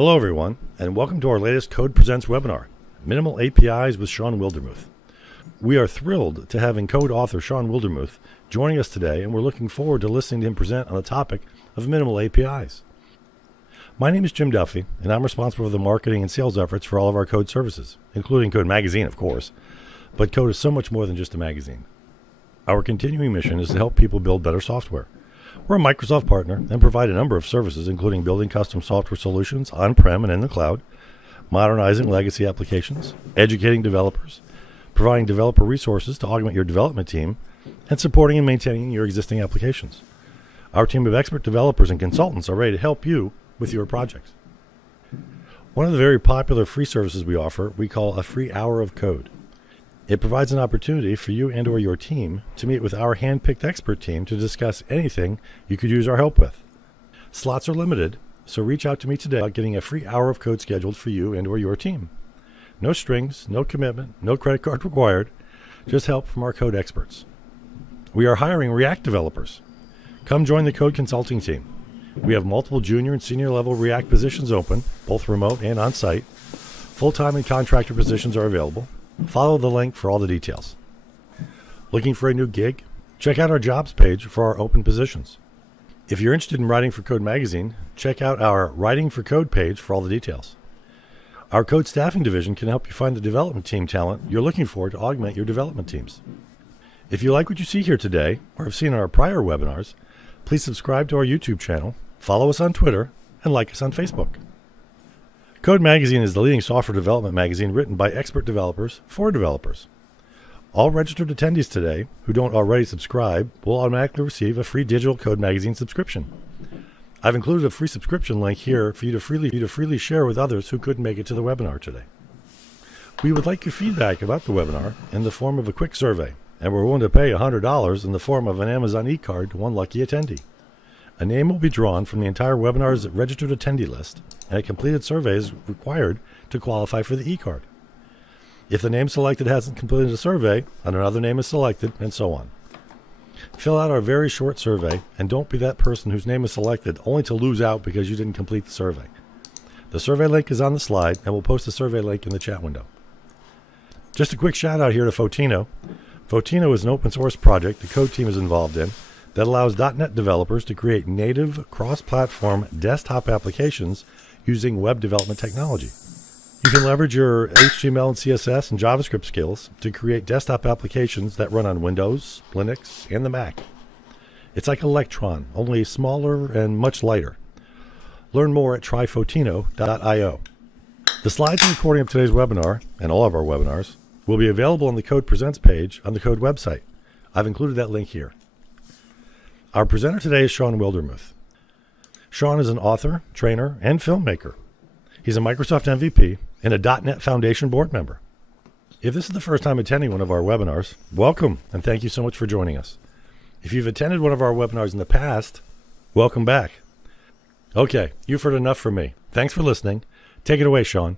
Hello everyone, and welcome to our latest Code Presents webinar, Minimal APIs with Shawn Wildermuth. We are thrilled to having code author Shawn Wildermuth joining us today, and we're looking forward to listening to him present on the topic of minimal APIs. My name is Jim Duffy, and I'm responsible for the marketing and sales efforts for all of our code services, including Code Magazine, of course, but code is so much more than just a magazine. Our continuing mission is to help people build better software. We're a Microsoft partner and provide a number of services, including building custom software solutions on-prem and in the cloud, modernizing legacy applications, educating developers, providing developer resources to augment your development team, and supporting and maintaining your existing applications. Our team of expert developers and consultants are ready to help you with your projects. One of the very popular free services we offer, we call a free hour of code. It provides an opportunity for you and or your team to meet with our hand-picked expert team to discuss anything you could use our help with. Slots are limited, so reach out to me today about getting a free hour of code scheduled for you and or your team. No strings, no commitment, no credit card required, just help from our code experts. We are hiring React developers. Come join the code consulting team. We have multiple junior and senior level React positions open, both remote and on-site. Full-time and contractor positions are available. Follow the link for all the details. Looking for a new gig? Check out our jobs page for our open positions. If you're interested in writing for Code Magazine, check out our Writing for Code page for all the details. Our code staffing division can help you find the development team talent you're looking for to augment your development teams. If you like what you see here today, or have seen our prior webinars, please subscribe to our YouTube channel, follow us on Twitter, and like us on Facebook. Code Magazine is the leading software development magazine written by expert developers for developers. All registered attendees today who don't already subscribe will automatically receive a free digital Code Magazine subscription. I've included a free subscription link here for you to freely share with others who couldn't make it to the webinar today. We would like your feedback about the webinar in the form of a quick survey, and we're willing to pay $100 in the form of an Amazon e-card to one lucky attendee. A name will be drawn from the entire webinar's registered attendee list, and a completed survey is required to qualify for the e-card. If the name selected hasn't completed a survey, another name is selected, and so on. Fill out our very short survey, and don't be that person whose name is selected only to lose out because you didn't complete the survey. The survey link is on the slide, and we'll post the survey link in the chat window. Just a quick shout out here to Photino. Photino is an open source project the code team is involved in that allows .NET developers to create native cross-platform desktop applications using web development technology. You can leverage your HTML and CSS and JavaScript skills to create desktop applications that run on Windows, Linux, and the Mac. It's like Electron, only smaller and much lighter. Learn more at tryphotino.io. The slides and recording of today's webinar, and all of our webinars, will be available on the Code Presents page on the Code website. I've included that link here. Our presenter today is Shawn Wildermuth. Shawn is an author, trainer, and filmmaker. He's a Microsoft MVP and a .NET Foundation board member. If this is the first time attending one of our webinars, welcome, and thank you so much for joining us. If you've attended one of our webinars in the past, welcome back. Okay, you've heard enough from me. Thanks for listening. Take it away, Shawn.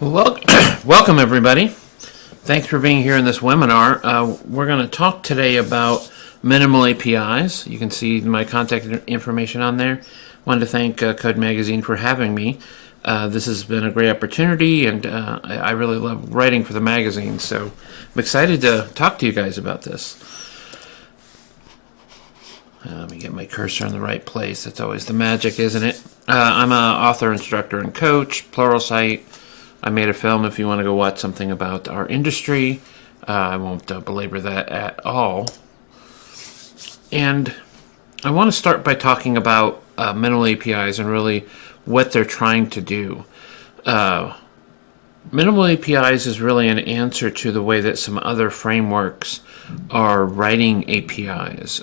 Well, welcome everybody. Thanks for being here in this webinar. We're going to talk today about minimal APIs. You can see my contact information on there. Wanted to thank Code Magazine for having me. This has been a great opportunity, and I really love writing for the magazine, so I'm excited to talk to you guys about this. Let me get my cursor in the right place. That's always the magic, isn't it? I'm an author, instructor, and coach, Pluralsight. I made a film if you want to go watch something about our industry. I won't belabor that at all. And I want to start by talking about minimal APIs and really what they're trying to do. Minimal APIs is really an answer to the way that some other frameworks are writing APIs.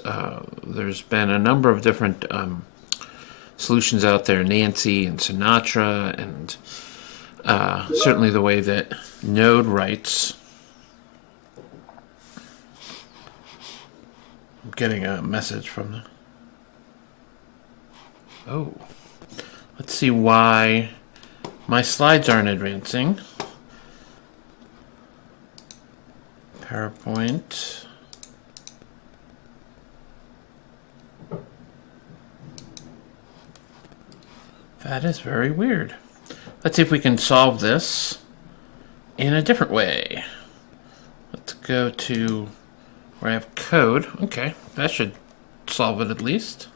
There's been a number of different solutions out there, Nancy and Sinatra, and certainly the way that Node writes I'm getting a message from the... Oh. Let's see why my slides aren't advancing. PowerPoint. That is very weird. Let's see if we can solve this in a different way. Let's go to where I have code. Okay, that should solve it at least.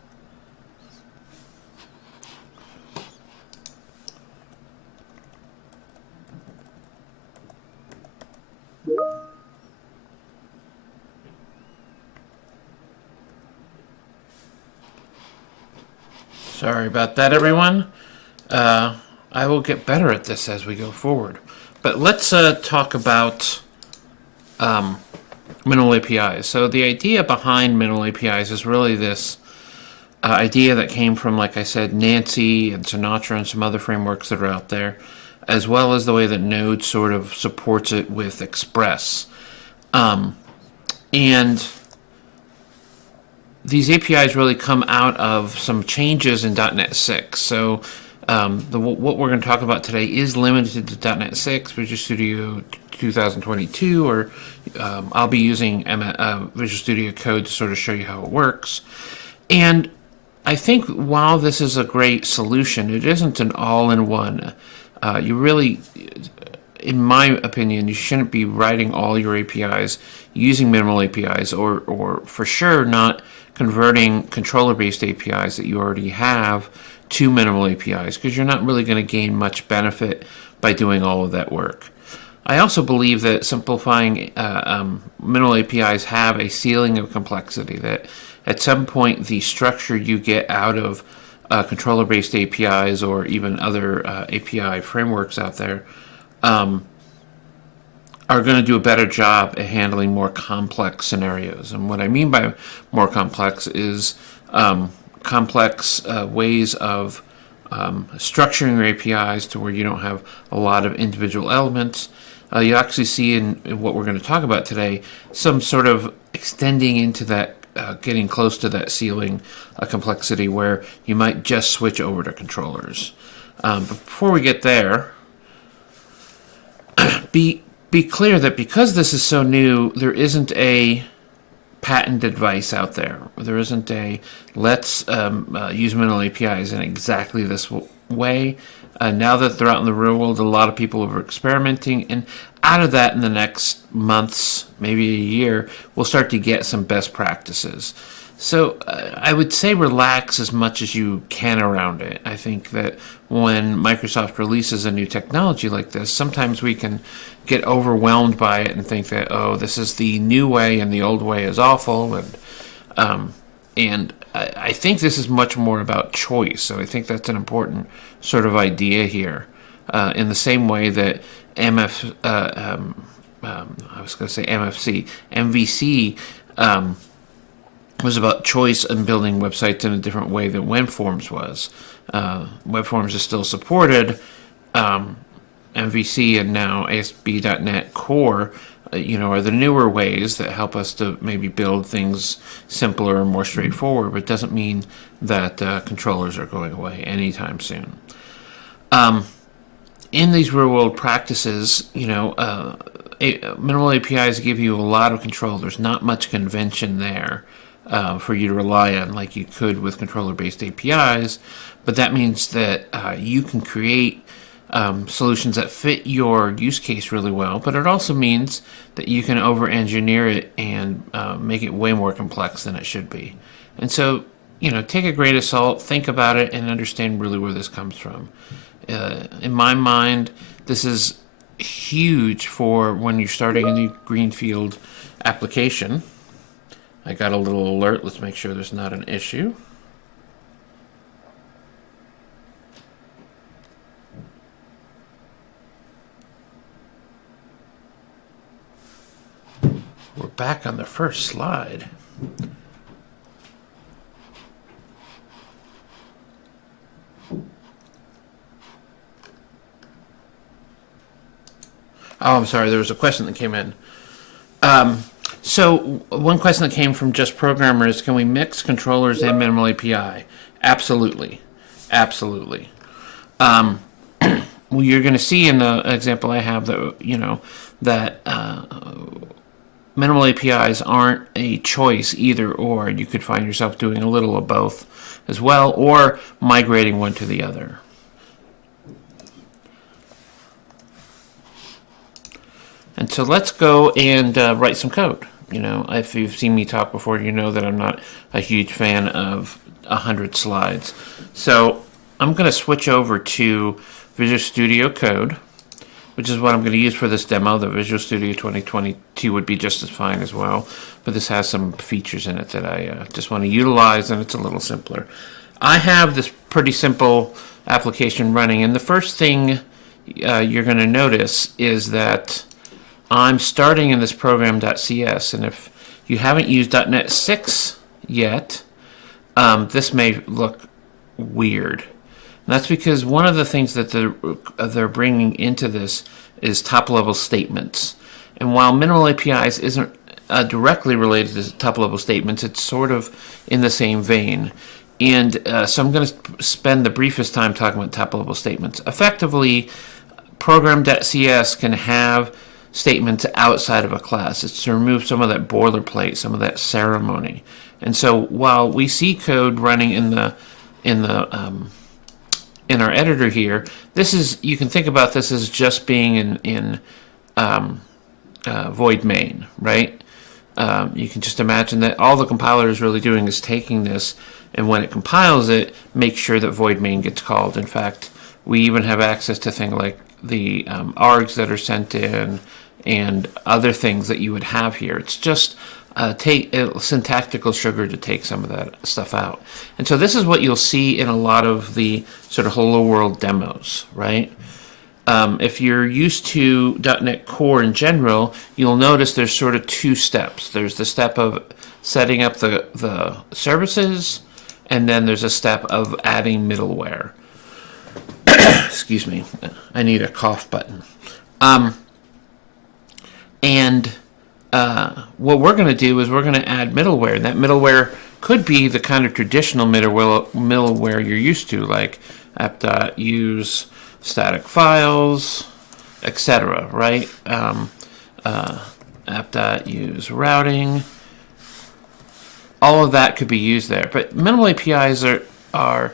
Sorry about that, everyone. I will get better at this as we go forward. But let's talk about minimal APIs. So the idea behind minimal APIs is really this idea that came from, like I said, Nancy and Sinatra and some other frameworks that are out there, as well as the way that Node sort of supports it with Express. And these APIs really come out of some changes in .NET 6. So what we're going to talk about today is limited to .NET 6, Visual Studio 2022, or I'll be using Visual Studio Code to sort of show you how it works. And I think while this is a great solution, it isn't an all-in-one. You really, in my opinion, you shouldn't be writing all your APIs using minimal APIs, or for sure not converting controller-based APIs that you already have to minimal APIs, because you're not really going to gain much benefit by doing all of that work. I also believe that simplifying minimal APIs have a ceiling of complexity, that at some point the structure you get out of controller-based APIs or even other API frameworks out there are going to do a better job at handling more complex scenarios. And what I mean by more complex is complex ways of structuring your APIs to where you don't have a lot of individual elements. You actually see in what we're going to talk about today some sort of extending into that, getting close to that ceiling complexity where you might just switch over to controllers. But before we get there, be clear that because this is so new, there isn't a patent advice out there. There isn't a let's use minimal APIs in exactly this way. Now that they're out in the real world, a lot of people are experimenting, and out of that in the next months, maybe a year, we'll start to get some best practices. So I would say relax as much as you can around it. I think that when Microsoft releases a new technology like this, sometimes we can get overwhelmed by it and think that, oh, this is the new way and the old way is awful. And I think this is much more about choice. So I think that's an important sort of idea here. In the same way that MVC was about choice and building websites in a different way than WebForms was. WebForms is still supported. MVC and now ASP.NET Core, are the newer ways that help us to maybe build things simpler and more straightforward, but it doesn't mean that controllers are going away anytime soon. In these real-world practices, minimal APIs give you a lot of control. There's not much convention there for you to rely on like you could with controller-based APIs, but that means that you can create solutions that fit your use case really well, but it also means that you can over-engineer it and make it way more complex than it should be. And so, take a grain of salt, think about it, and understand really where this comes from. In my mind, this is huge for when you're starting a new greenfield application. I got a little alert. Let's make sure there's not an issue. We're back on the first slide. Oh, I'm sorry. There was a question that came in. So one question that came from Just Programmer is, can we mix controllers and minimal API? Absolutely. Absolutely. Well, you're going to see in the example I have that, that minimal APIs aren't a choice either or. You could find yourself doing a little of both as well, or migrating one to the other. And so let's go and write some code. If you've seen me talk before, you know that I'm not a huge fan of 100 slides. So I'm going to switch over to Visual Studio Code, which is what I'm going to use for this demo. The Visual Studio 2022 would be just as fine as well, but this has some features in it that I just want to utilize, and it's a little simpler. I have this pretty simple application running, and the first thing you're going to notice is that I'm starting in this program.cs, and if you haven't used .NET 6 yet, this may look weird. And that's because one of the things that they're bringing into this is top-level statements. And while minimal APIs isn't directly related to top-level statements, it's sort of in the same vein. And so I'm going to spend the briefest time talking about top-level statements. Effectively, program.cs can have statements outside of a class. It's to remove some of that boilerplate, some of that ceremony. And so while we see code running in our editor here, you can think about this as just being in void main, right? You can just imagine that all the compiler is really doing is taking this, and when it compiles it, make sure that void main gets called. In fact, we even have access to things like the args that are sent in and other things that you would have here. It's just syntactical sugar to take some of that stuff out. And so this is what you'll see in a lot of the sort of Hello World demos, right? If you're used to .NET Core in general, you'll notice there's sort of two steps. There's the step of setting up the services, and then there's a step of adding middleware. Excuse me, I need a cough button. What we're going to do is we're going to add middleware. And that middleware could be the kind of traditional middleware you're used to, like app.use static files, etc., right? App.use routing. All of that could be used there. But minimal APIs are,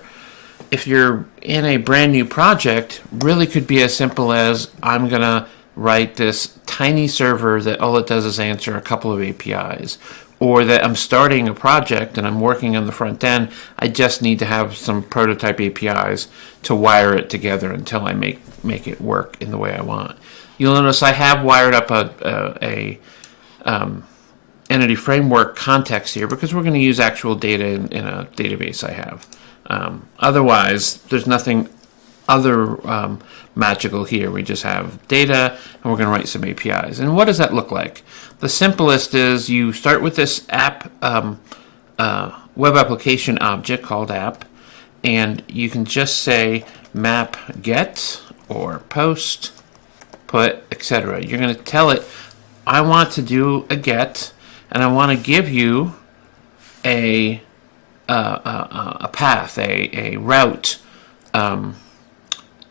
if you're in a brand new project, really could be as simple as I'm going to write this tiny server that all it does is answer a couple of APIs, or that I'm starting a project and I'm working on the front end. I just need to have some prototype APIs to wire it together until I make it work in the way I want. You'll notice I have wired up a entity framework context here because we're going to use actual data in a database I have. Otherwise, there's nothing other magical here. We just have data, and we're going to write some APIs. And what does that look like? The simplest is you start with this app, web application object called app, and you can just say map get or post, put, etc. You're going to tell it, I want to do a get, and I want to give you a path, a route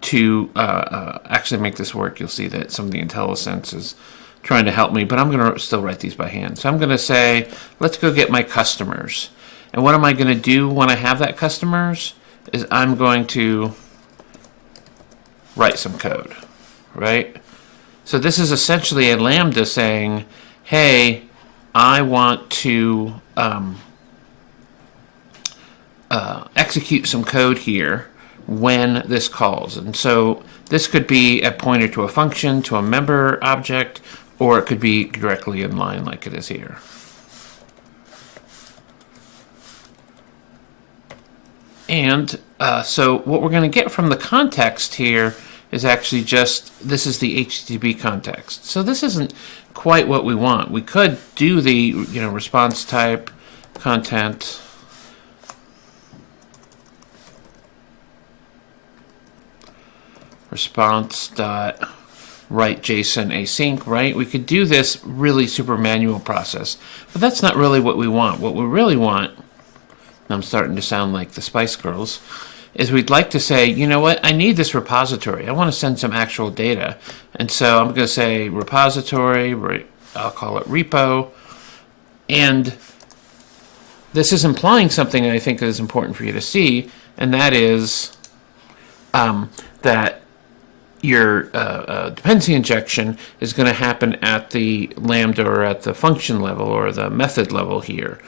to actually make this work. You'll see that some of the IntelliSense is trying to help me, but I'm going to still write these by hand. So I'm going to say, let's go get my customers. And what am I going to do when I have that customers is I'm going to write some code, right? So this is essentially a Lambda saying, hey, I want to execute some code here when this calls. And so this could be a pointer to a function, to a member object, or it could be directly in line like it is here. And so what we're going to get from the context here is actually just, this is the HTTP context. So this isn't quite what we want. We could do the response type, content, response dot write JSON async, right? We could do this really super manual process, but that's not really what we want. What we really want, and I'm starting to sound like the Spice Girls, is we'd like to say, you know what, I need this repository. I want to send some actual data. And so I'm going to say repository, I'll call it repo, and this is implying something I think is important for you to see, and that is that your dependency injection is going to happen at the lambda or at the function level or the method level here.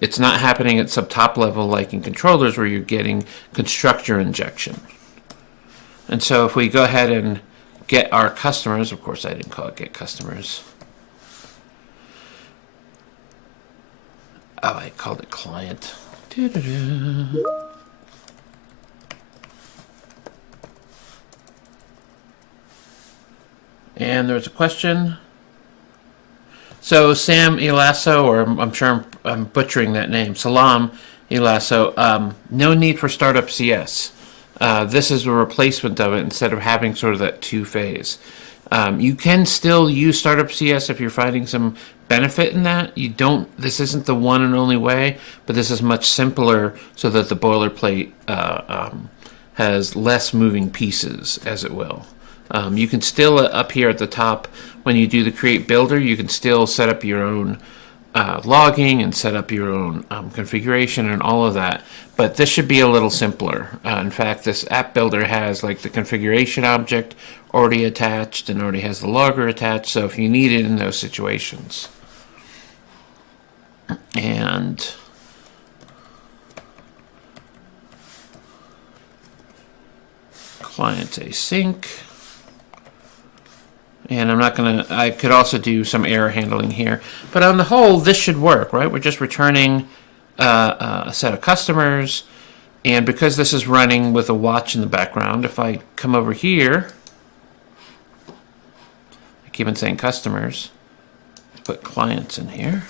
It's not happening at subtop level like in controllers where you're getting constructor injection. And so if we go ahead and get our customers, of course I didn't call it get customers. Oh, I called it client. And there's a question. So Sam Elasso, or I'm sure I'm butchering that name, Salam Elasso, no need for startup CS. This is a replacement of it instead of having sort of that two-phase. You can still use startup CS if you're finding some benefit in that. This isn't the one and only way, but this is much simpler so that the boilerplate has less moving pieces, as it will. You can still, up here at the top, when you do the create builder, you can still set up your own logging and set up your own configuration and all of that. But this should be a little simpler. In fact, this app builder has like the configuration object already attached and already has the logger attached. So if you need it in those situations. And client async. And I'm not going to, I could also do some error handling here. But on the whole, this should work, right? We're just returning a set of customers. And because this is running with a watch in the background, if I come over here, I keep on saying customers, put clients in here.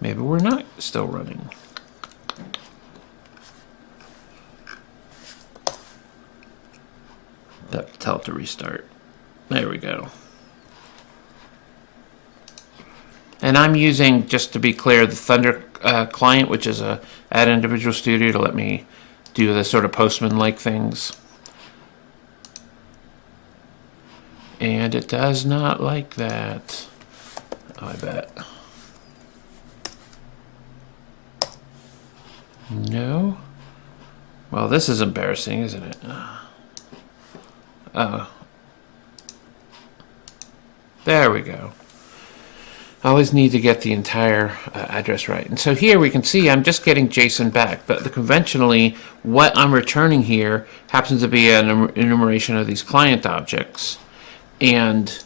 Maybe we're not still running. Tell it to restart. There we go. And I'm using, just to be clear, the Thunder client, which is a add individual studio to let me do the sort of Postman-like things. And it does not like that. Oh, I bet. No. Well, this is embarrassing, isn't it? There we go. I always need to get the entire address right. And so here we can see I'm just getting JSON back, but conventionally what I'm returning here happens to be an enumeration of these client objects. And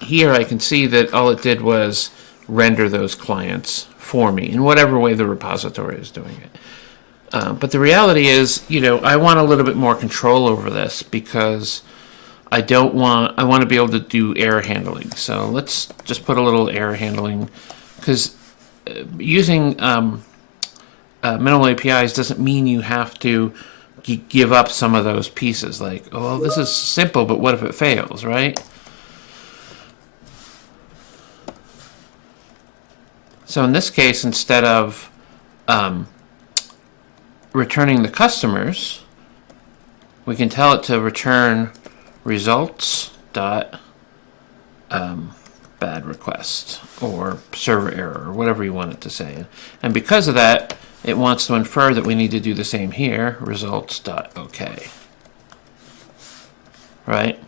here I can see that all it did was render those clients for me in whatever way the repository is doing it. But the reality is, I want a little bit more control over this because I want to be able to do error handling. So let's just put a little error handling, because using minimal APIs doesn't mean you have to give up some of those pieces. Like, oh, well, this is simple, but what if it fails, right? So in this case, instead of returning the customers, we can tell it to return results dot bad request or server error or whatever you want it to say. And because of that, it wants to infer that we need to do the same here, results dot okay. Right?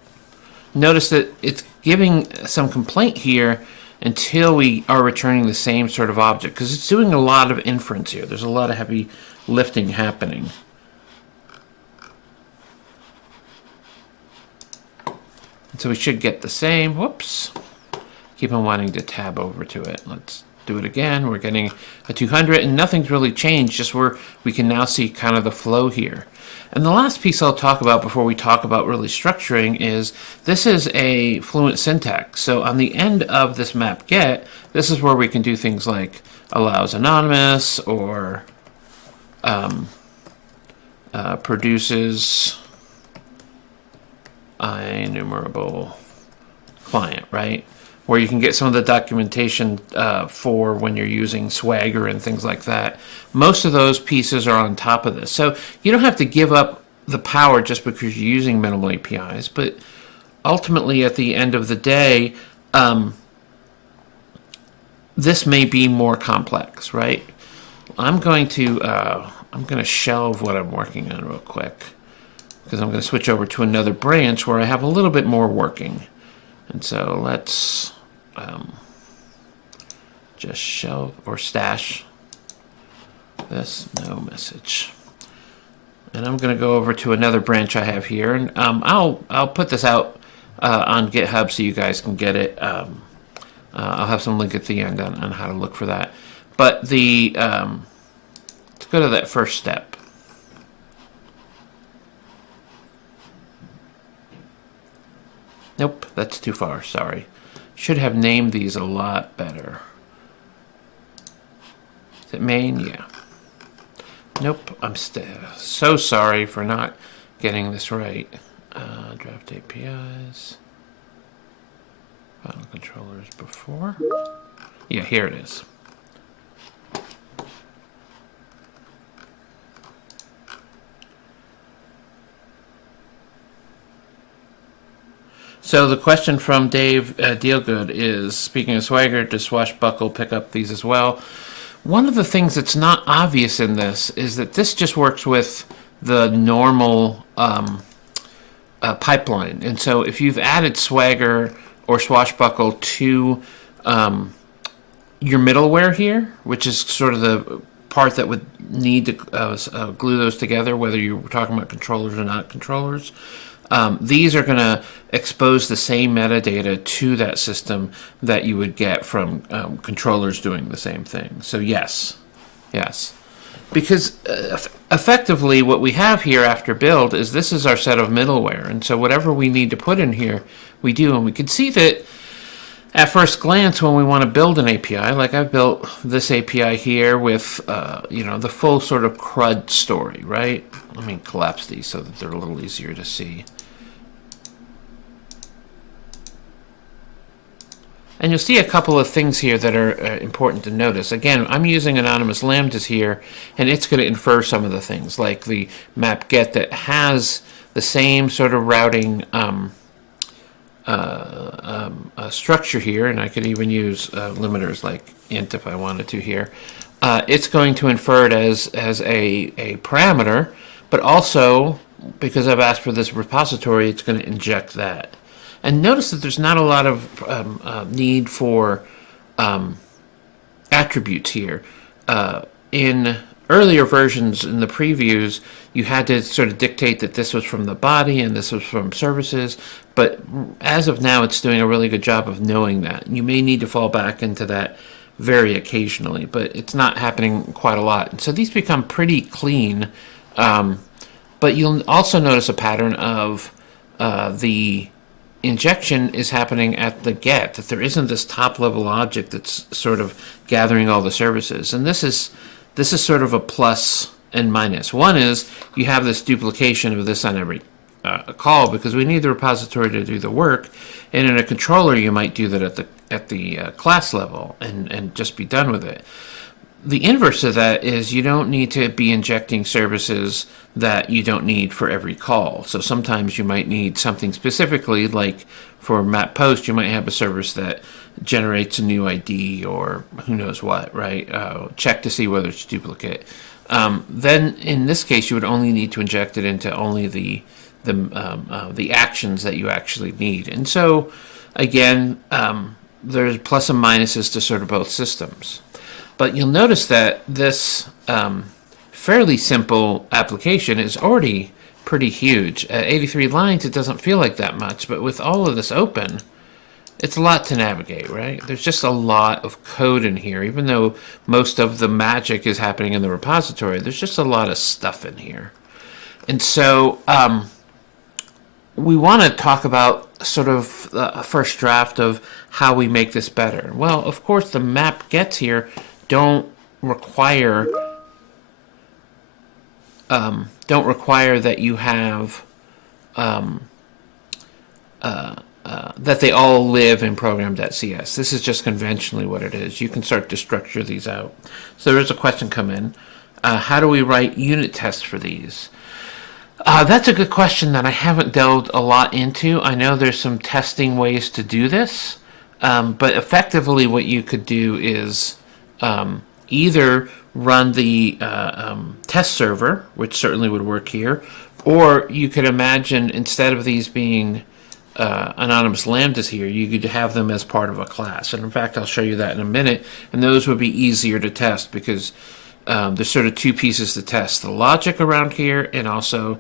Notice that it's giving some complaint here until we are returning the same sort of object, because it's doing a lot of inference here. There's a lot of heavy lifting happening. And so we should get the same. Whoops. Keep on wanting to tab over to it. Let's do it again. We're getting a 200 and nothing's really changed, just we can now see kind of the flow here. And the last piece I'll talk about before we talk about really structuring is this is a fluent syntax. So on the end of this map get, this is where we can do things like allows anonymous or produces IEnumerable client, right? Where you can get some of the documentation for when you're using Swagger and things like that. Most of those pieces are on top of this. So you don't have to give up the power just because you're using minimal APIs, but ultimately at the end of the day, this may be more complex, right? I'm going to shelve what I'm working on real quick because I'm going to switch over to another branch where I have a little bit more working. And so let's just shelve or stash this, no message. And I'm going to go over to another branch I have here, and I'll put this out on GitHub so you guys can get it. I'll have some link at the end on how to look for that. But let's go to that first step. Nope, that's too far, sorry. Should have named these a lot better. Is it main? Yeah. Nope, I'm so sorry for not getting this right. Draft APIs. Final controllers before. Yeah, here it is. So the question from Dave Dealgood is, speaking of Swagger, does Swashbuckle pick up these as well? One of the things that's not obvious in this is that this just works with the normal pipeline. And so if you've added Swagger or Swashbuckle to your middleware here, which is sort of the part that would need to glue those together, whether you're talking about controllers or not controllers, these are going to expose the same metadata to that system that you would get from controllers doing the same thing. So yes. Because effectively what we have here after build is this is our set of middleware. And so whatever we need to put in here, we do. And we can see that at first glance when we want to build an API, like I've built this API here with, the full sort of CRUD story, right? Let me collapse these so that they're a little easier to see. And you'll see a couple of things here that are important to notice. Again, I'm using anonymous lambdas here, and it's going to infer some of the things, like the map get that has the same sort of routing structure here, and I could even use limiters like int if I wanted to here. It's going to infer it as a parameter, but also, because I've asked for this repository, it's going to inject that. And notice that there's not a lot of need for attributes here. In earlier versions, in the previews, you had to sort of dictate that this was from the body and this was from services. But as of now, it's doing a really good job of knowing that. You may need to fall back into that very occasionally, but it's not happening quite a lot. And so these become pretty clean. But you'll also notice a pattern of the injection is happening at the get, that there isn't this top level object that's sort of gathering all the services. And this is sort of a plus and minus. One is you have this duplication of this on every call because we need the repository to do the work, and in a controller you might do that at the class level and just be done with it. The inverse of that is you don't need to be injecting services that you don't need for every call. So sometimes you might need something specifically, like for map post, you might have a service that generates a new ID or who knows what, right? Check to see whether it's duplicate. Then in this case, you would only need to inject it into only the actions that you actually need. And so again, there's plus and minuses to sort of both systems. But you'll notice that this fairly simple application is already pretty huge. At 83 lines, it doesn't feel like that much, but with all of this open, it's a lot to navigate, right? There's just a lot of code in here. Even though most of the magic is happening in the repository, there's just a lot of stuff in here. And so we want to talk about sort of a first draft of how we make this better. Well, of course, the map gets here don't require don't require that you have that they all live in program.cs. This is just conventionally what it is. You can start to structure these out. So there is a question come in. How do we write unit tests for these? That's a good question that I haven't delved a lot into. I know there's some testing ways to do this, but effectively what you could do is either run the test server, which certainly would work here, or you could imagine instead of these being anonymous lambdas here, you could have them as part of a class. And in fact, I'll show you that in a minute, and those would be easier to test because there's sort of two pieces to test: the logic around here, and also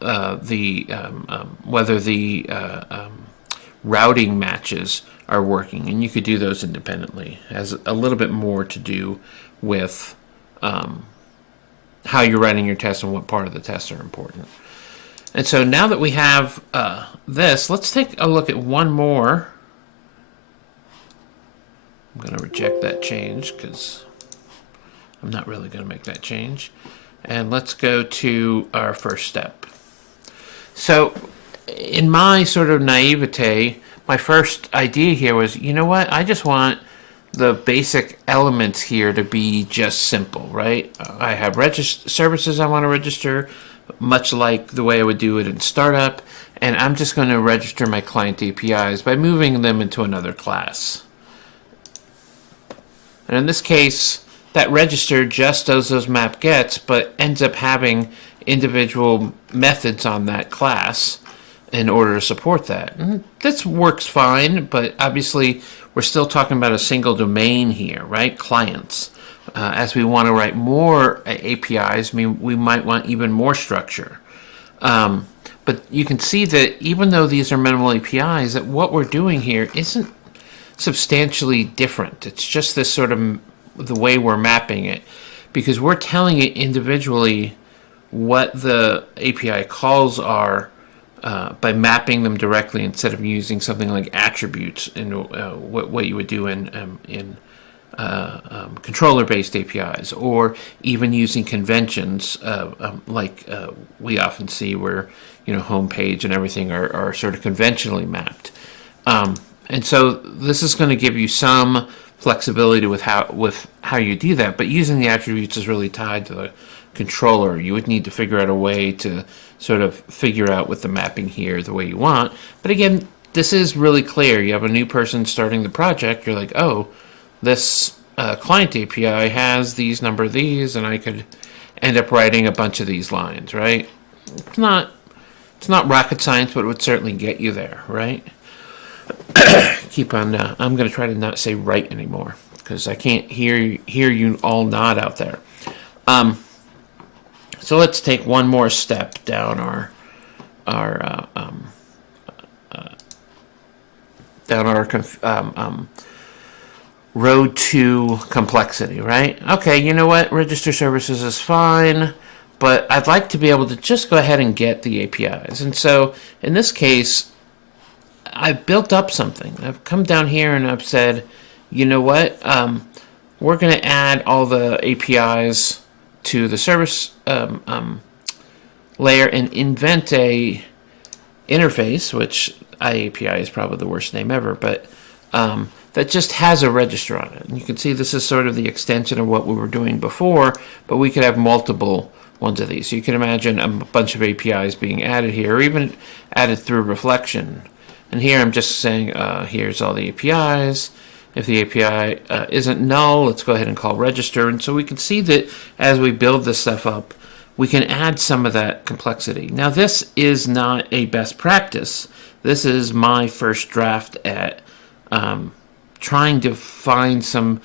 whether the routing matches are working. And you could do those independently. It has a little bit more to do with how you're writing your tests and what part of the tests are important. And so now that we have this, let's take a look at one more. I'm going to reject that change because I'm not really going to make that change. And let's go to our first step. So in my sort of naivete, my first idea here was, you know what, I just want the basic elements here to be just simple, right? I have services I want to register, much like the way I would do it in startup, and I'm just going to register my client APIs by moving them into another class. And in this case, that register just does those map gets, but ends up having individual methods on that class in order to support that. And this works fine, but obviously we're still talking about a single domain here, right? Clients. As we want to write more APIs, I mean, we might want even more structure. But you can see that even though these are minimal APIs, that what we're doing here isn't substantially different. It's just this sort of the way we're mapping it, because we're telling it individually what the API calls are by mapping them directly instead of using something like attributes in what you would do in controller-based APIs, or even using conventions like we often see where home page and everything are sort of conventionally mapped. And so this is going to give you some flexibility with how you do that, but using the attributes is really tied to the controller. You would need to figure out a way to sort of figure out with the mapping here the way you want. But again, this is really clear. You have a new person starting the project, you're like, oh, this client API has these number of these, and I could end up writing a bunch of these lines, right? It's not rocket science, but it would certainly get you there, right? Keep on. I'm going to try to not say right anymore because I can't hear you all nod out there. So let's take one more step down our road to complexity, right? Okay, you know what? Register services is fine, but I'd like to be able to just go ahead and get the APIs. And so in this case, I've built up something. I've come down here and I've said, you know what? We're going to add all the APIs to the service layer and invent a interface, which IAPI is probably the worst name ever, but that just has a register on it. And you can see this is sort of the extension of what we were doing before, but we could have multiple ones of these. So you can imagine a bunch of APIs being added here, or even added through reflection. And here I'm just saying, here's all the APIs. If the API isn't null, let's go ahead and call register. And so we can see that as we build this stuff up, we can add some of that complexity. Now, this is not a best practice. This is my first draft at trying to find some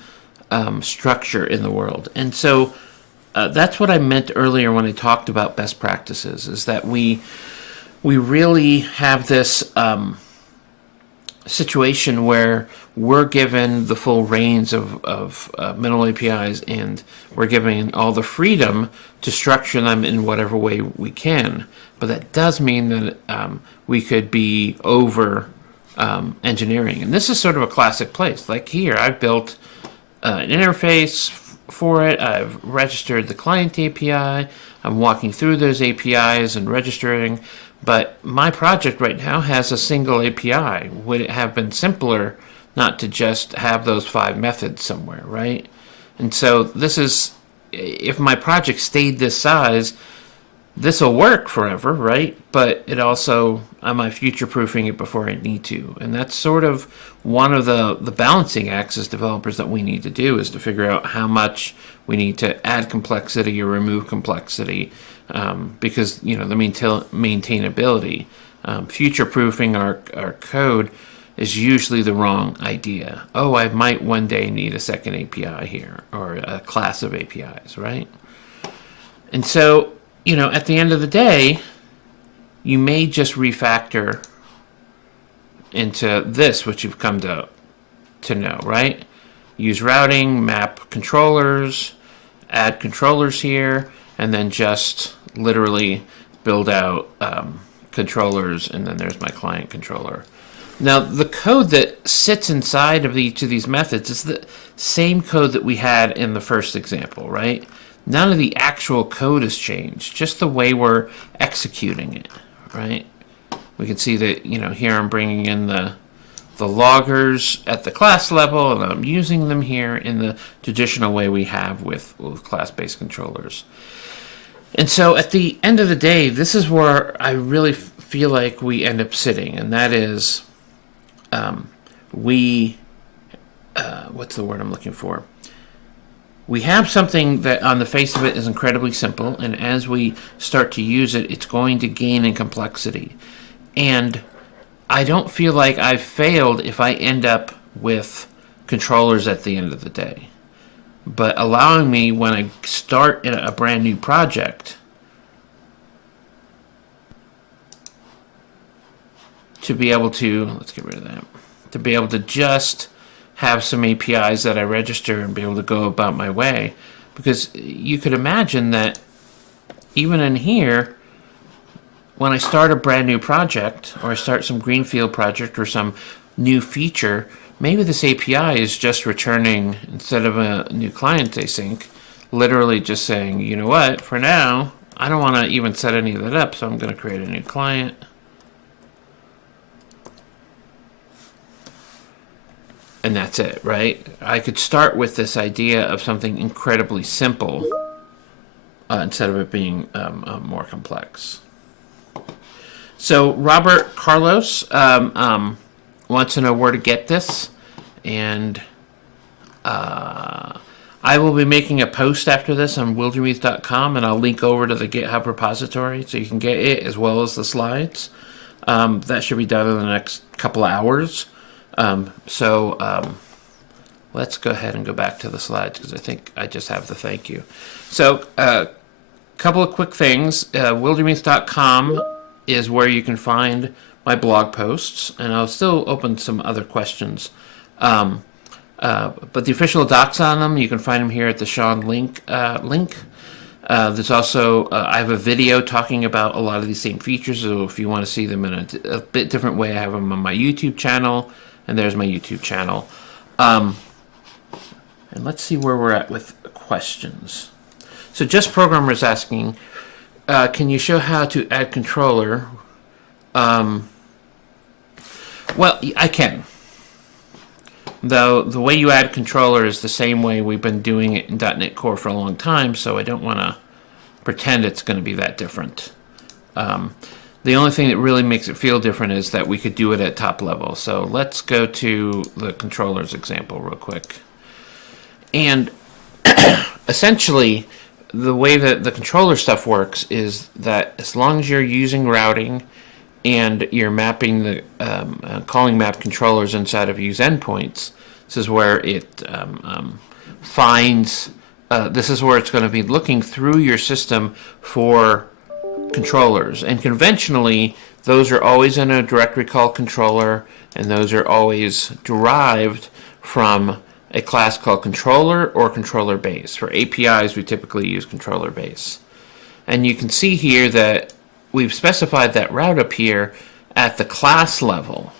structure in the world. And so that's what I meant earlier when I talked about best practices, is that we really have this situation where we're given the full reins of minimal APIs, and we're given all the freedom to structure them in whatever way we can. But that does mean that we could be over engineering. And this is sort of a classic place. Like here, I've built an interface for it. I've registered the client API. I'm walking through those APIs and registering. But my project right now has a single API. Would it have been simpler not to just have those 5 methods somewhere, right? And so this is, if my project stayed this size, this will work forever, right? But it also, am I future-proofing it before I need to? And that's sort of one of the balancing acts as developers that we need to do, is to figure out how much we need to add complexity or remove complexity, because, the maintainability. Future-proofing our code is usually the wrong idea. Oh, I might one day need a second API here, or a class of APIs, right? And so, at the end of the day, you may just refactor into this, which you've come to know, right? Use routing, map controllers, add controllers here, and then just literally build out controllers, and then there's my client controller. Now, the code that sits inside of each of these methods is the same code that we had in the first example, right? None of the actual code has changed, just the way we're executing it, right? We can see that, here I'm bringing in the loggers at the class level, and I'm using them here in the traditional way we have with class-based controllers. And so at the end of the day, this is where I really feel like we end up sitting, and that is what's the word I'm looking for? We have something that on the face of it is incredibly simple, and as we start to use it, it's going to gain in complexity. And I don't feel like I've failed if I end up with controllers at the end of the day. But allowing me, when I start a brand new project, to be able to, let's get rid of that, to be able to just have some APIs that I register and be able to go about my way. Because you could imagine that even in here, when I start a brand new project, or I start some greenfield project or some new feature, maybe this API is just returning, instead of a new client async, literally just saying, you know what, for now, I don't want to even set any of that up, so I'm going to create a new client. And that's it, right? I could start with this idea of something incredibly simple instead of it being more complex. So Robert Carlos wants to know where to get this, and I will be making a post after this on wildermuth.com, and I'll link over to the GitHub repository so you can get it as well as the slides. That should be done in the next couple of hours. Let's go ahead and go back to the slides, because I think I just have the thank you. So a couple of quick things. Wildermuth.com is where you can find my blog posts, and I'll still open some other questions. But the official docs on them, you can find them here at the Shawn link. There's also, I have a video talking about a lot of these same features, so if you want to see them in a bit different way, I have them on my YouTube channel, and there's my YouTube channel. And let's see where we're at with questions. So Just Programmer is asking, can you show how to add controller? Well, I can. Though the way you add controller is the same way we've been doing it in .NET Core for a long time, so I don't want to pretend it's going to be that different. The only thing that really makes it feel different is that we could do it at top level. So let's go to the controllers example real quick. And essentially, the way that the controller stuff works is that as long as you're using routing and you're mapping the calling map controllers inside of use endpoints, this is where it finds, this is where it's going to be looking through your system for controllers. And conventionally, those are always in a directory call controller, and those are always derived from a class called controller or controller base. For APIs, we typically use controller base. And you can see here that we've specified that route up here at the class level,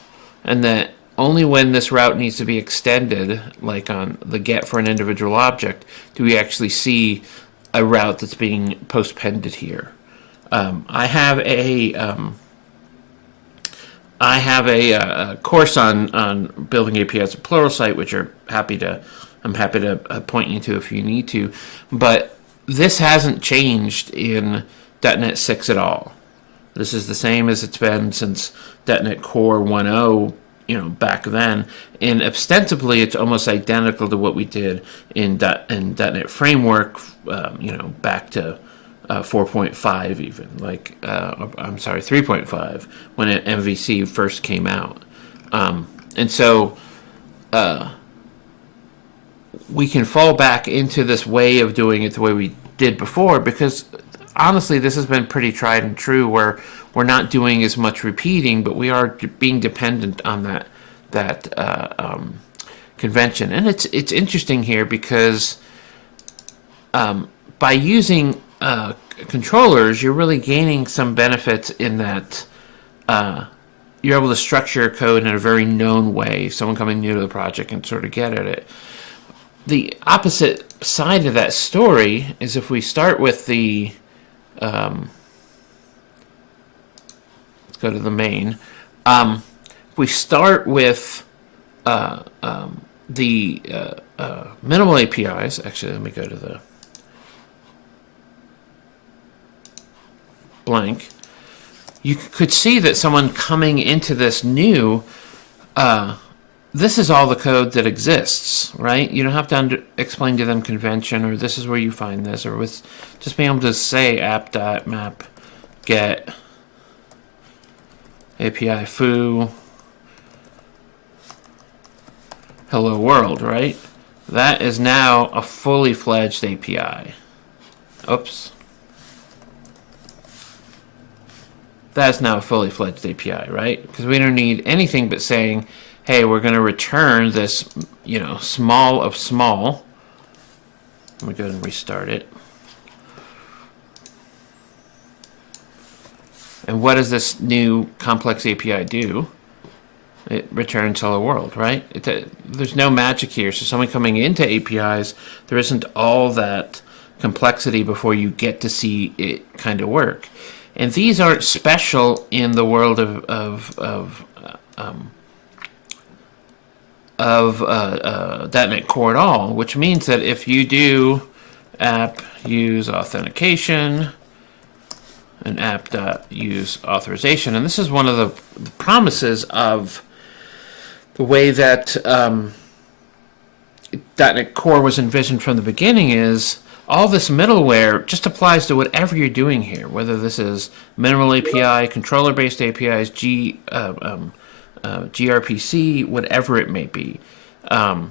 and that only when this route needs to be extended, like on the get for an individual object, do we actually see a route that's being post-pended here. I have a course on building APIs at Pluralsight, which I'm happy to point you to if you need to. But this hasn't changed in .NET 6 at all. This is the same as it's been since .NET Core 1.0, back then. And ostensibly, it's almost identical to what we did in .NET Framework, back to 4.5 even. I'm sorry, 3.5 when MVC first came out. And so we can fall back into this way of doing it the way we did before, because honestly, this has been pretty tried and true, where we're not doing as much repeating, but we are being dependent on that convention. And it's interesting here because by using controllers, you're really gaining some benefits in that you're able to structure your code in a very known way. Someone coming new to the project can sort of get at it. The opposite side of that story is if we start with the let's go to the main. We start with the minimal APIs. Actually, let me go to the blank. You could see that someone coming into this new, this is all the code that exists, right? You don't have to explain to them convention, or this is where you find this, or with just being able to say app.map get API foo hello world, right? That is now a fully fledged API. Oops. That's now a fully fledged API, right? Because we don't need anything but saying, hey, we're going to return this, small of small. Let me go ahead and restart it. And what does this new complex API do? It returns hello world, right? There's no magic here. So someone coming into APIs, there isn't all that complexity before you get to see it kind of work. And these aren't special in the world of .NET Core at all, which means that if you do app use authentication and app.use authorization, and this is one of the promises of the way that .NET Core was envisioned from the beginning, is all this middleware just applies to whatever you're doing here, whether this is minimal API, controller-based APIs, gRPC, whatever it may be. They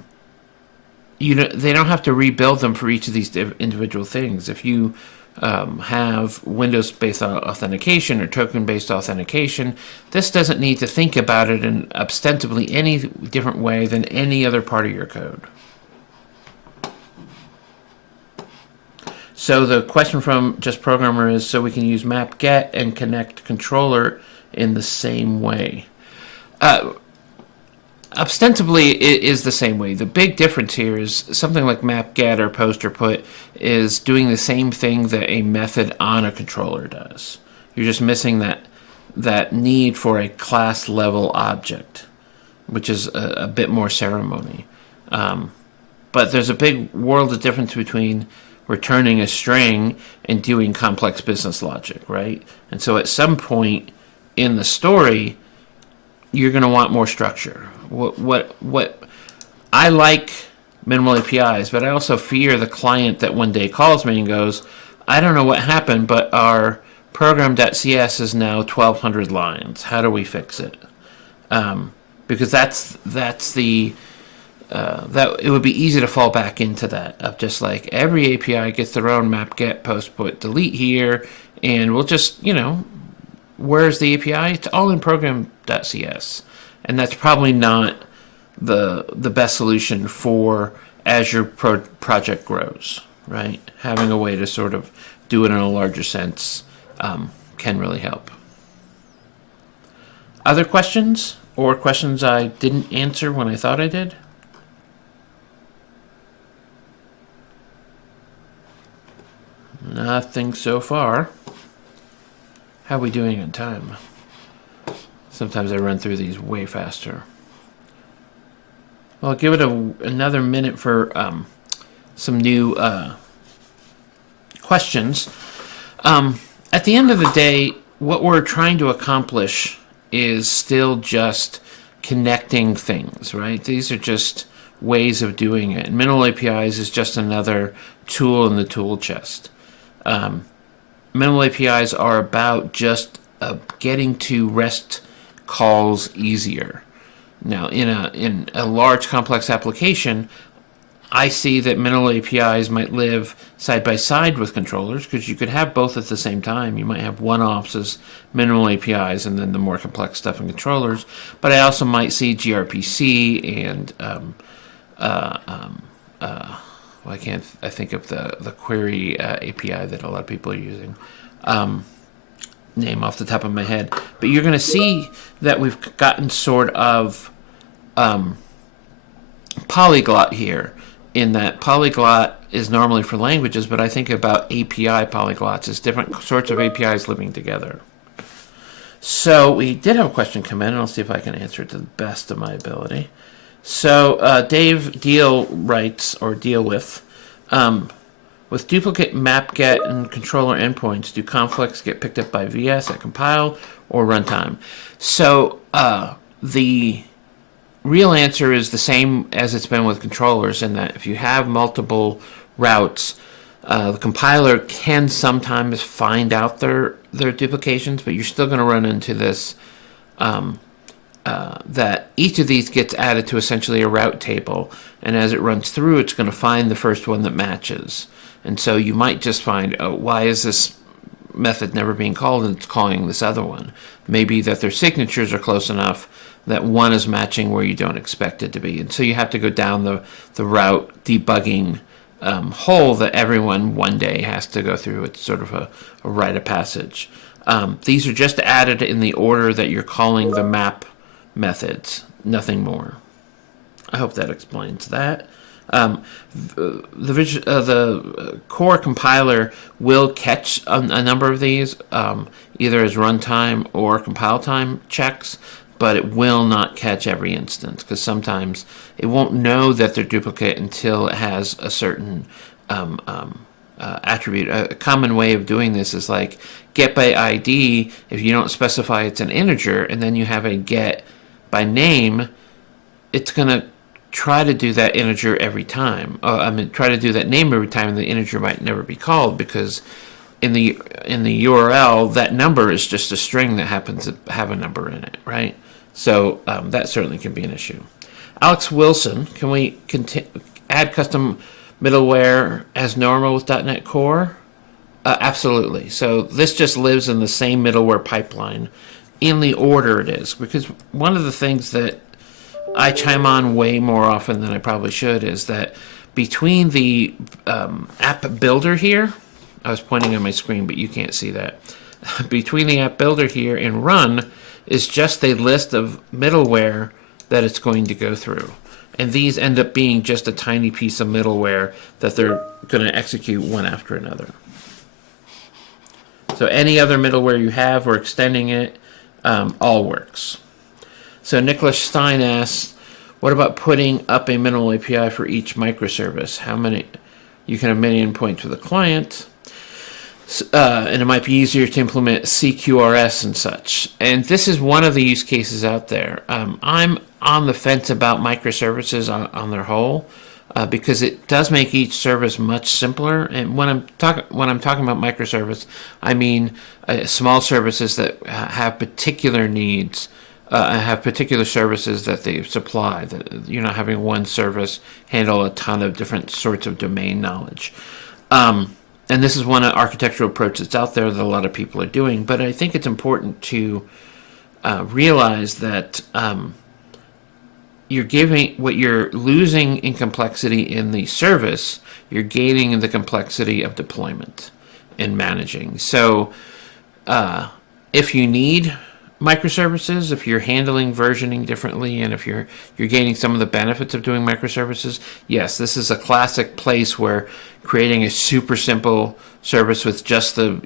don't have to rebuild them for each of these individual things. If you have Windows-based authentication or token-based authentication, this doesn't need to think about it in ostensibly any different way than any other part of your code. So the question from Just Programmer is, so we can use map get and connect controller in the same way. Ostensibly, it is the same way. The big difference here is something like map get or post or put is doing the same thing that a method on a controller does. You're just missing that need for a class level object, which is a bit more ceremony. But there's a big world of difference between returning a string and doing complex business logic, right? And so at some point in the story, you're going to want more structure. What I like minimal APIs, but I also fear the client that one day calls me and goes, I don't know what happened, but our program.cs is now 1,200 lines. How do we fix it? Because that's the that it would be easy to fall back into that of just like every API gets their own map get post put delete here, and we'll just where's the API? It's all in program.cs. And that's probably not the best solution for as your project grows, right? Having a way to sort of do it in a larger sense can really help. Other questions? or questions I didn't answer when I thought I did? Nothing so far. How are we doing on time? Sometimes I run through these way faster. Well, I'll give it another minute for some new questions. At the end of the day, what we're trying to accomplish is still just connecting things, right? These are just ways of doing it. And minimal APIs is just another tool in the tool chest. Minimal APIs are about just getting to REST calls easier. Now, in a large complex application, I see that minimal APIs might live side by side with controllers because you could have both at the same time. You might have one-offs as minimal APIs and then the more complex stuff in controllers. But I also might see gRPC and I think of the query API that a lot of people are using. Name off the top of my head. But you're going to see that we've gotten sort of polyglot here, in that polyglot is normally for languages, but I think about API polyglots as different sorts of APIs living together. So we did have a question come in, and I'll see if I can answer it to the best of my ability. So Dave Deal writes, or deal with duplicate map get and controller endpoints, do conflicts get picked up by VS at compile or runtime? So the real answer is the same as it's been with controllers, in that if you have multiple routes, the compiler can sometimes find out their duplications, but you're still going to run into this, that each of these gets added to essentially a route table, and as it runs through, it's going to find the first one that matches. And so you might just find, oh, why is this method never being called and it's calling this other one? Maybe that their signatures are close enough that one is matching where you don't expect it to be. And so you have to go down the route debugging hole that everyone one day has to go through. It's sort of a rite of passage. These are just added in the order that you're calling the map methods, nothing more. I hope that explains that. The core compiler will catch a number of these, either as runtime or compile time checks, but it will not catch every instance, because sometimes it won't know that they're duplicate until it has a certain attribute. A common way of doing this is like get by ID. If you don't specify it's an integer, and then you have a get by name, it's going to try to do that integer every time. Try to do that name every time, and the integer might never be called, because in the URL, that number is just a string that happens to have a number in it, right? So that certainly can be an issue. Alex Wilson, can we add custom middleware as normal with .NET Core? Absolutely. So this just lives in the same middleware pipeline in the order it is, because one of the things that I chime on way more often than I probably should is that between the app builder here, I was pointing on my screen, but you can't see that. Between the app builder here and run is just a list of middleware that it's going to go through. And these end up being just a tiny piece of middleware that they're going to execute one after another. So any other middleware you have or extending it, all works. So Nicholas Stein asks, what about putting up a minimal API for each microservice? How many? You can have many endpoints with a client. And it might be easier to implement CQRS and such. And this is one of the use cases out there. I'm on the fence about microservices on their whole, because it does make each service much simpler. And when I'm talking about microservice, I mean small services that have particular needs, have particular services that they supply. That you're not having one service handle a ton of different sorts of domain knowledge. And this is one architectural approach that's out there that a lot of people are doing. But I think it's important to realize that you're giving what you're losing in complexity in the service, you're gaining in the complexity of deployment and managing. So if you need microservices, if you're handling versioning differently, and if you're gaining some of the benefits of doing microservices, yes, this is a classic place where creating a super simple service with just the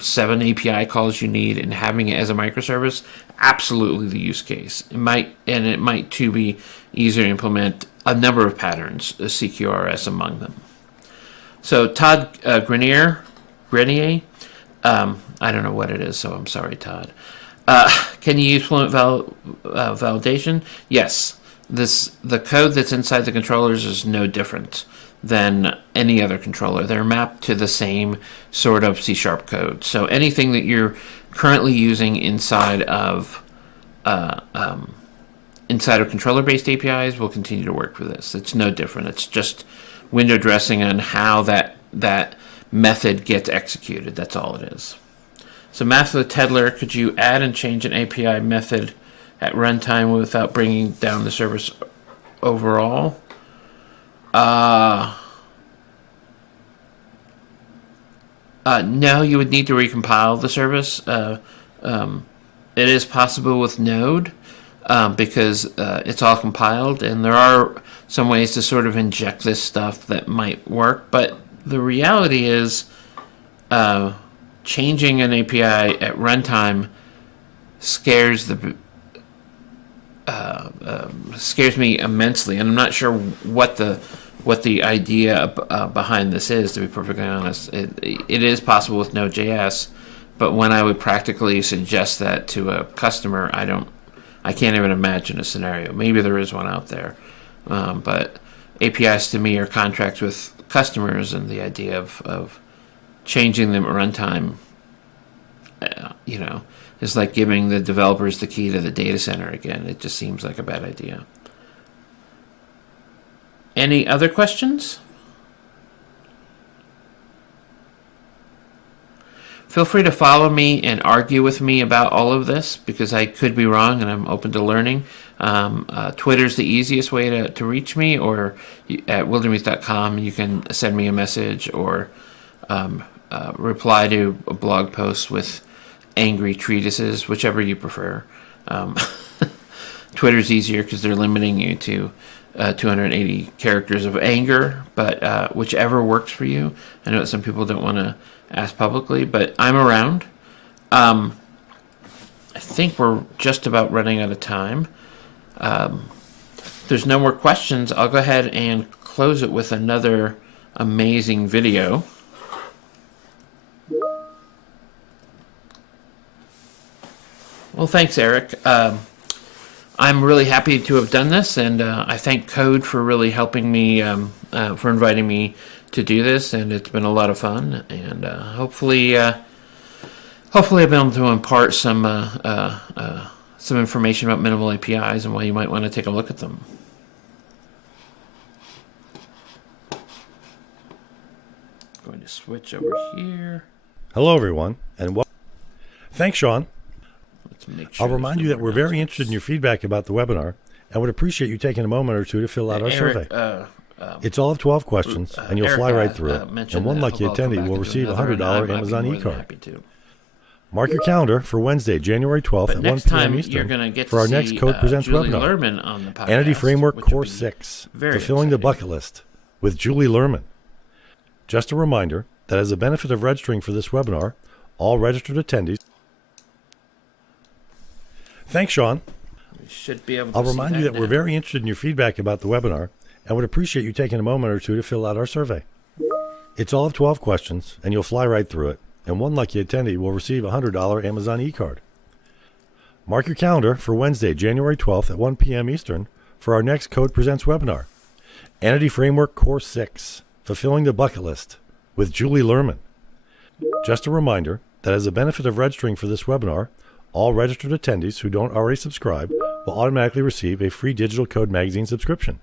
7 API calls you need and having it as a microservice, absolutely the use case. It might too be easier to implement a number of patterns, CQRS among them. So Todd Grenier, I don't know what it is, so I'm sorry, Todd. Can you use Fluent validation? Yes. The code that's inside the controllers is no different than any other controller. They're mapped to the same sort of C# code. So anything that you're currently using inside of controller-based APIs will continue to work for this. It's no different. It's just window dressing on how that method gets executed. That's all it is. So Matthew Tedler, could you add and change an API method at runtime without bringing down the service overall? No, you would need to recompile the service. It is possible with Node because it's all compiled, and there are some ways to sort of inject this stuff that might work, but the reality is changing an API at runtime scares me immensely, and I'm not sure what the idea behind this is, to be perfectly honest. It is possible with Node.js, but when I would practically suggest that to a customer, I can't even imagine a scenario. Maybe there is one out there, but APIs to me are contracts with customers, and the idea of changing them at runtime, is like giving the developers the key to the data center again. It just seems like a bad idea. Any other questions? Feel free to follow me and argue with me about all of this, because I could be wrong and I'm open to learning. Twitter's the easiest way to reach me, or at wildermuth.com you can send me a message, or reply to a blog post with angry treatises, whichever you prefer. Twitter's easier because they're limiting you to 280 characters of anger, but whichever works for you. I know that some people don't want to ask publicly, but I'm around. I think we're just about running out of time. If there's no more questions, I'll go ahead and close it with another amazing video. Well, thanks, Eric. I'm really happy to have done this, and I thank Code for really helping me, for inviting me to do this, and it's been a lot of fun. And hopefully I've been able to impart some information about minimal APIs and why you might want to take a look at them. Going to switch over here. Hello, everyone, and welcome. Thanks, Shawn. Make sure I'll remind you that we're very interested in your feedback about the webinar and would appreciate you taking a moment or two to fill out our survey. It's all of 12 questions, and you'll fly right through it. And one lucky attendee will receive a $100 Amazon e-card. Mark your calendar for Wednesday, January 12th at 1 p.m. Eastern for our next Code Presents webinar, Entity Framework Course 6, Fulfilling the Bucket List, with Julie Lerman. Just a reminder that as a benefit of registering for this webinar, all registered attendees. Thanks, Shawn. I'll remind you that we're very interested in your feedback about the webinar and would appreciate you taking a moment or two to fill out our survey. It's all of 12 questions, and you'll fly right through it, and one lucky attendee will receive a $100 Amazon e-card. Mark your calendar for Wednesday, January 12th at 1 p.m. Eastern for our next Code Presents webinar, Entity Framework Course 6, Fulfilling the Bucket List, with Julie Lerman. Just a reminder that as a benefit of registering for this webinar, all registered attendees who don't already subscribe will automatically receive a free digital Code magazine subscription.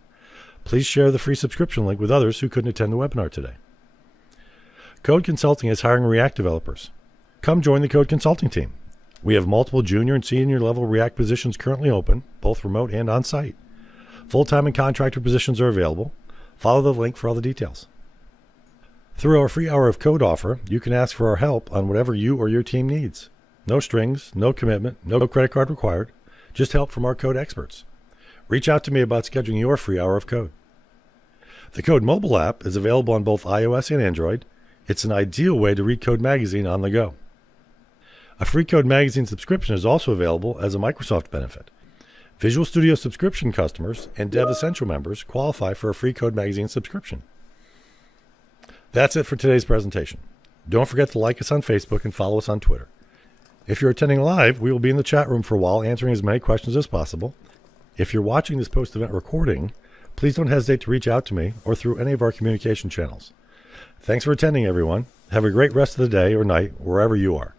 Please share the free subscription link with others who couldn't attend the webinar today. Code Consulting is hiring React developers. Come join the Code Consulting team. We have multiple junior and senior level React positions currently open, both remote and on-site. Full-time and contractor positions are available. Follow the link for all the details. Through our free hour of code offer, you can ask for our help on whatever you or your team needs. No strings, no commitment, no credit card required. Just help from our code experts. Reach out to me about scheduling your free hour of code. The Code mobile app is available on both iOS and Android. It's an ideal way to read Code Magazine on the go. A free Code Magazine subscription is also available as a Microsoft benefit. Visual Studio subscription customers and Dev Essential members qualify for a free Code Magazine subscription. That's it for today's presentation. Don't forget to like us on Facebook and follow us on Twitter. If you're attending live, we will be in the chat room for a while answering as many questions as possible. If you're watching this post-event recording, please don't hesitate to reach out to me or through any of our communication channels. Thanks for attending, everyone. Have a great rest of the day or night, wherever you are.